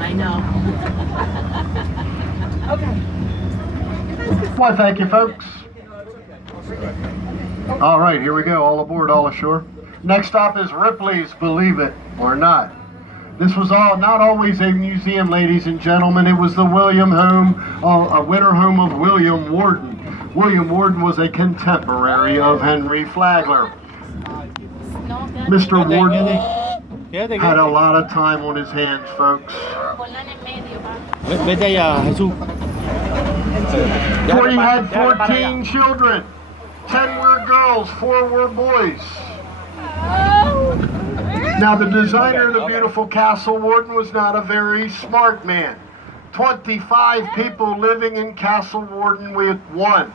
I know. Why, thank you, folks. All right, here we go. All aboard, all ashore. Next stop is Ripley's Believe It or Not. This was not always a museum, ladies and gentlemen. It was the winter home of William Worden. William Worden was a contemporary of Henry Flagler. Mr. Worden had a lot of time on his hands, folks. He had 14 children. 10 were girls, 4 were boys. Now, the designer of the beautiful Castle Worden was not a very smart man. 25 people living in Castle Worden with one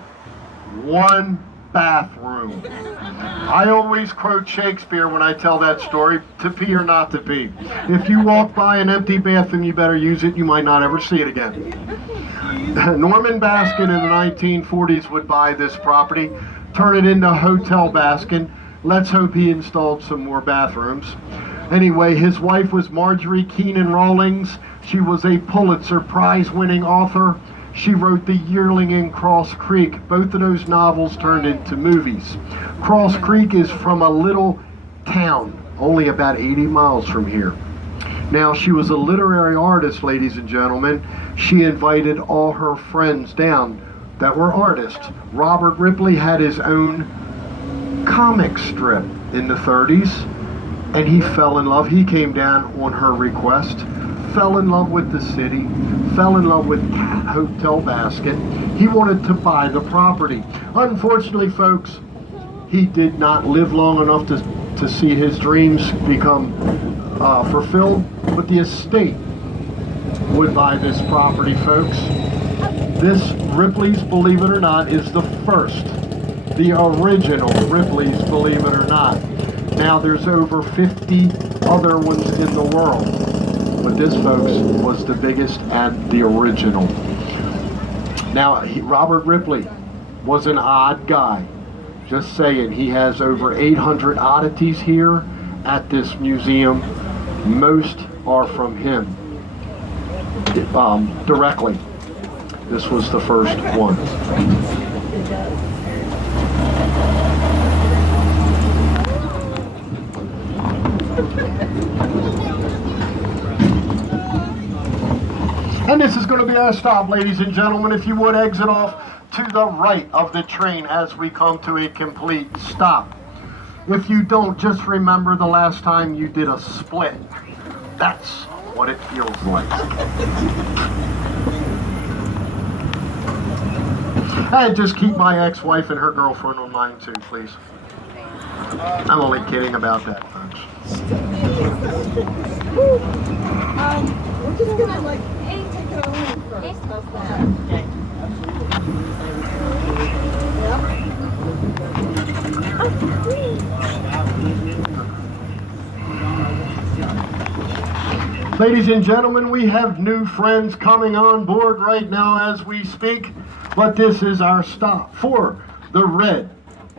bathroom. I always quote Shakespeare when I tell that story, to pee or not to pee. If you walk by an empty bathroom, you better use it. You might not ever see it again. Norman Baskin in the 1940s would buy this property, turn it into Hotel Baskin. Let's hope he installed some more bathrooms. Anyway, his wife was Marjorie Keenan Rawlings. She was a Pulitzer Prize-winning author. She wrote The Yearling in Cross Creek. Both of those novels turned into movies. Cross Creek is from a little town, only about 80 miles from here. Now, she was a literary artist, ladies and gentlemen. She invited all her friends down that were artists. Robert Ripley had his own comic strip in the 30s, and he fell in love. He came down on her request, fell in love with the city, fell in love with Hotel Baskin. He wanted to buy the property. Unfortunately, folks, he did not live long enough to see his dreams become fulfilled, but the estate would buy this property, folks. This Ripley's Believe It or Not is the original Ripley's Believe It or Not. Now there's over 50 other ones in the world, but this, folks, was the biggest and the original. Now, Robert Ripley was an odd guy. Just saying, he has over 800 oddities here at this museum. Most are from him directly. This was the first one. And this is going to be our stop, ladies and gentlemen. If you would, exit off to the right of the train as we come to a complete stop. If you don't, just remember the last time you did a split. That's what it feels like. And just keep my ex-wife and her girlfriend on mind too, please. I'm only kidding about that, folks. We're just gonna take it over first. How's that? Ladies and gentlemen, we have new friends coming on board right now as we speak, but this is our stop for the Red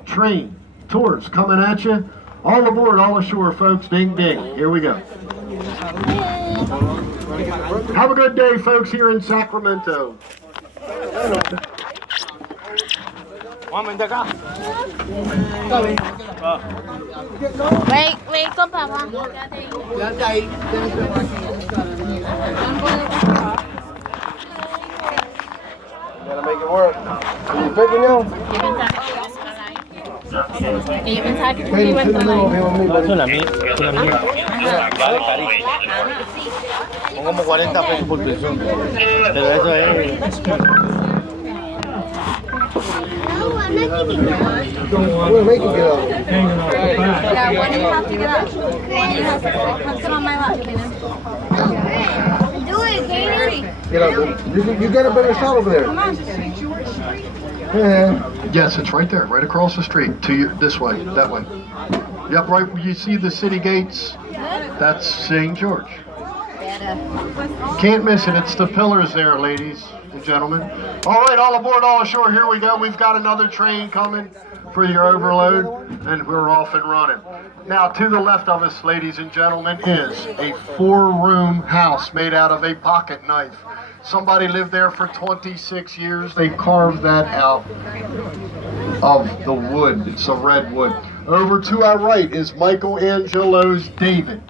Train Tours coming at you. All aboard, all ashore, folks. Ding, ding. Here we go. Have a good day, folks, here in Sacramento. Wait, go, Papa. Gotta make it work. Are you picking you? Yo pensaba que tú ibas a entrar ahí. Son las mías. Son como 40 pesos por persona. Pero eso es... We'll make it get up. Yeah, when do you have to get up? You have to come sit on my lap, Kaden. Do it, Kaden. Get up. You got a better shot over there. Come on. Yeah. Yes, it's right there, right across the street. To you, this way, that way. Yep, right. You see the city gates? That's St. George. Can't miss it. It's the pillars there, ladies and gentlemen. All right, all aboard, all ashore. Here we go. We've got another train coming for your overload, and we're off and running. Now, to the left of us, ladies and gentlemen, is a 4-room house made out of a pocket knife. Somebody lived there for 26 years. They carved that out of the wood. It's a redwood. Over to our right is Michelangelo's David.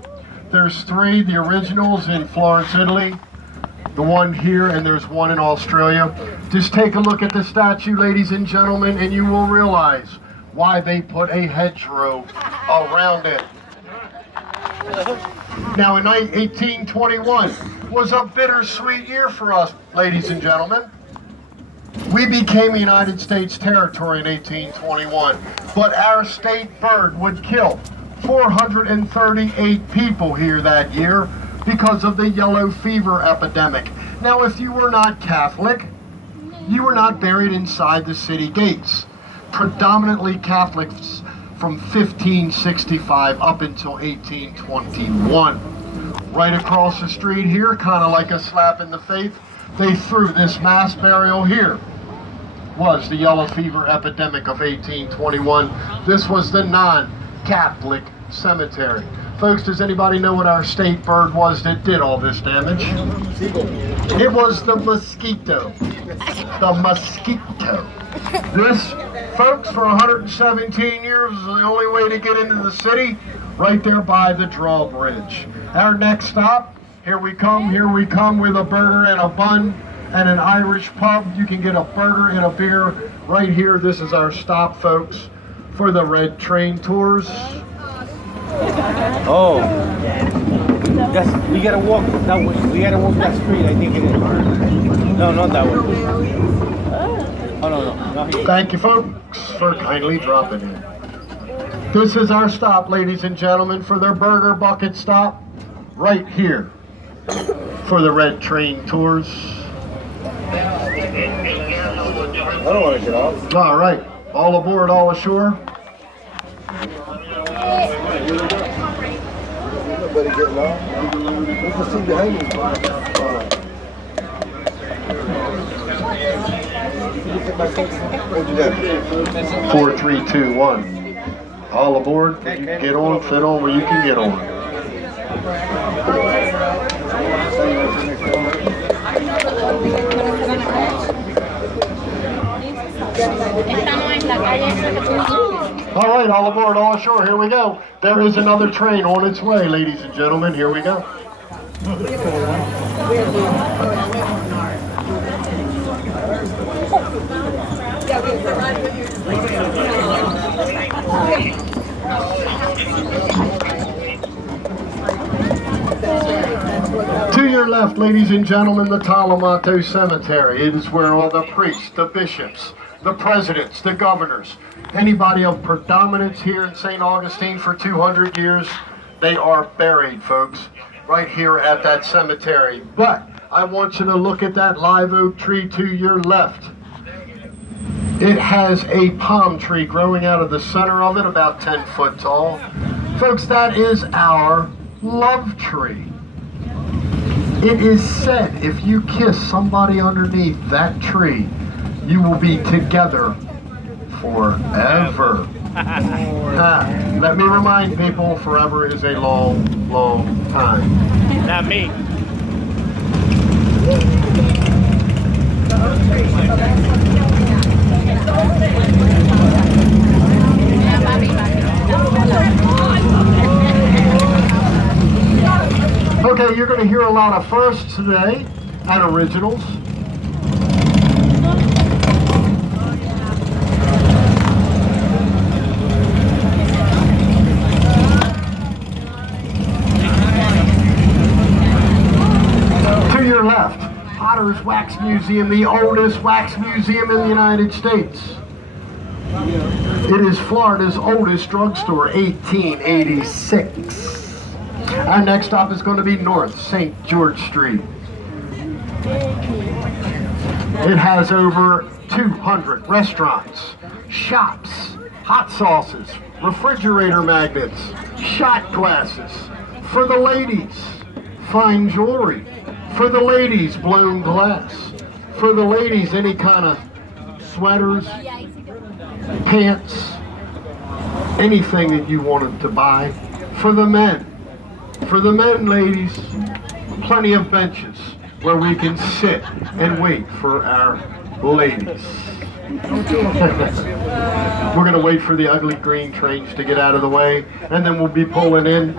There's 3, the originals in Florence, Italy, the one here, and there's one in Australia. Just take a look at the statue, ladies and gentlemen, and you will realize why they put a hedgerow around it. Now, in 1821 was a bittersweet year for us, ladies and gentlemen. We became a United States territory in 1821, but our state bird would kill 438 people here that year because of the yellow fever epidemic. Now, if you were not Catholic, you were not buried inside the city gates. Predominantly Catholics from 1565 up until 1821. Right across the street here, kind of like a slap in the face, they threw this mass burial here. Was the yellow fever epidemic of 1821. This was the non-Catholic cemetery. Folks, does anybody know what our state bird was that did all this damage? It was the mosquito. The mosquito. This, folks, for 117 years was the only way to get into the city, right there by the drawbridge. Our next stop, here we come with a burger and a bun and an Irish pub. You can get a burger and a beer right here. This is our stop, folks, for the red train tours. Oh. We gotta walk that way. We gotta walk that street, I think it is. No, not that way. Oh, no. Not here. Thank you, folks, for kindly dropping in. This is our stop, ladies and gentlemen, for their burger bucket stop right here for the red train tours. I don't want to get off. All right, all aboard, all ashore. Nobody getting off. What's the seat behind you? 4, 3, 2, 1. All aboard. You can get on, fit on where you can get on. All right, all aboard, all ashore. Here we go. There is another train on its way, ladies and gentlemen. Here we go. To your left, ladies and gentlemen, the Talamato Cemetery. It is where all the priests, the bishops, the presidents, the governors, anybody of predominance here in St. Augustine for 200 years, they are buried, folks, right here at that cemetery. But I want you to look at that live oak tree to your left. It has a palm tree growing out of the center of it, about 10 foot tall. Folks, that is our love tree. It is said if you kiss somebody underneath that tree, you will be together forever. Let me remind people, forever is a long, long time. Not me. Okay, you're going to hear a lot of firsts today and originals. To your left, Potter's Wax Museum, the oldest wax museum in the United States. It is Florida's oldest drugstore, 1886. Our next stop is going to be North St. George Street. It has over 200 restaurants, shops, hot sauces, refrigerator magnets, shot glasses, for the ladies, fine jewelry, for the ladies, blown glass, For the ladies, any kind of sweaters, pants, anything that you wanted to buy. For the men, ladies, plenty of benches where we can sit and wait for our ladies. We're going to wait for the ugly green trains to get out of the way, and then we'll be pulling in.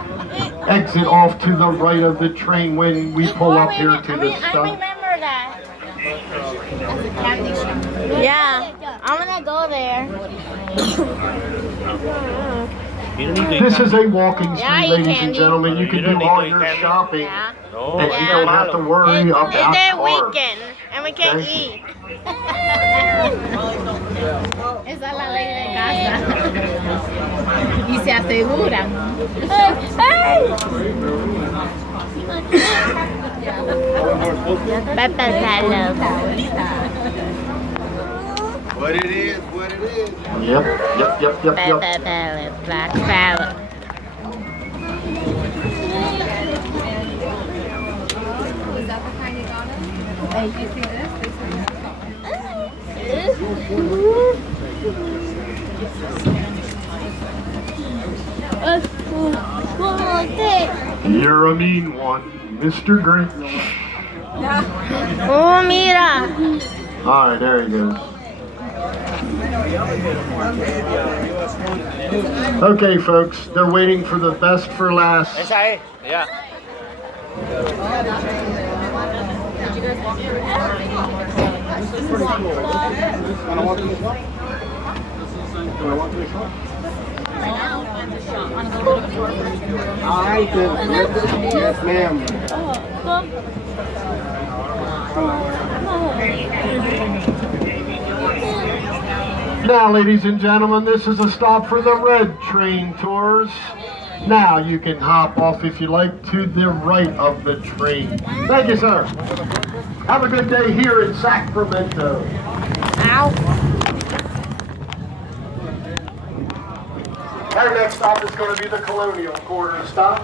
Exit off to the right of the train when we pull up here to the I stop. remember that. Yeah, I'm gonna go there. This is a walking street, Yeah, you ladies can. and gentlemen. You can do all your shopping, Yeah. and you don't have to worry about It's their cars. weekend, and we can't Okay. eat. Esa es la ley de casa. Y se aseguran. Pepe salad. What it is, what it is. Yep. Pepe salad, black salad. Is that the kind you got him? You see this? This You're a mean one, Mr. Grinch. Oh, mira. All right, there he goes. Okay, folks, they're waiting for the best for last. Esa es, ya. Yes, ma'am. Now, ladies and gentlemen, this is a stop for the red train tours. Now you can hop off if you like to the right of the train. Thank you, sir. Have a good day here in Sacramento. Ow. Our next stop is going to be the Colonial Quarter stop.